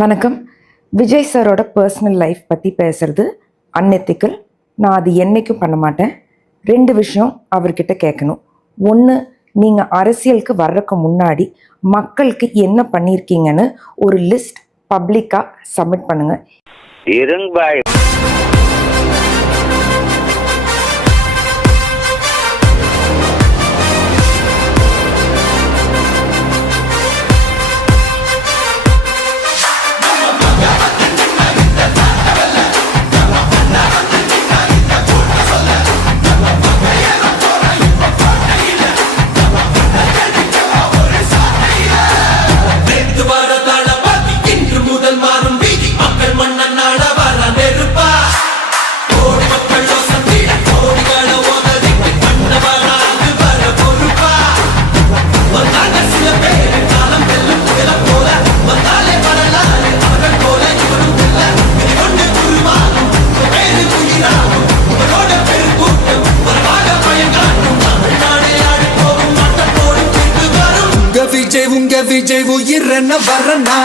வணக்கம். விஜய் சாரோட personal life பற்றி பேசுறது அன்எத்திக்கல். நான் அது என்றைக்கும் பண்ண மாட்டேன். 2 விஷயம் அவர்கிட்ட கேட்கணும். ஒன்று, நீங்கள் அரசியலுக்கு வர்றதுக்கு முன்னாடி மக்களுக்கு என்ன பண்ணியிருக்கீங்கன்னு ஒரு லிஸ்ட் பப்ளிக்காக சப்மிட் பண்ணுங்கள். உங்க விஜய் உயிரன வரனா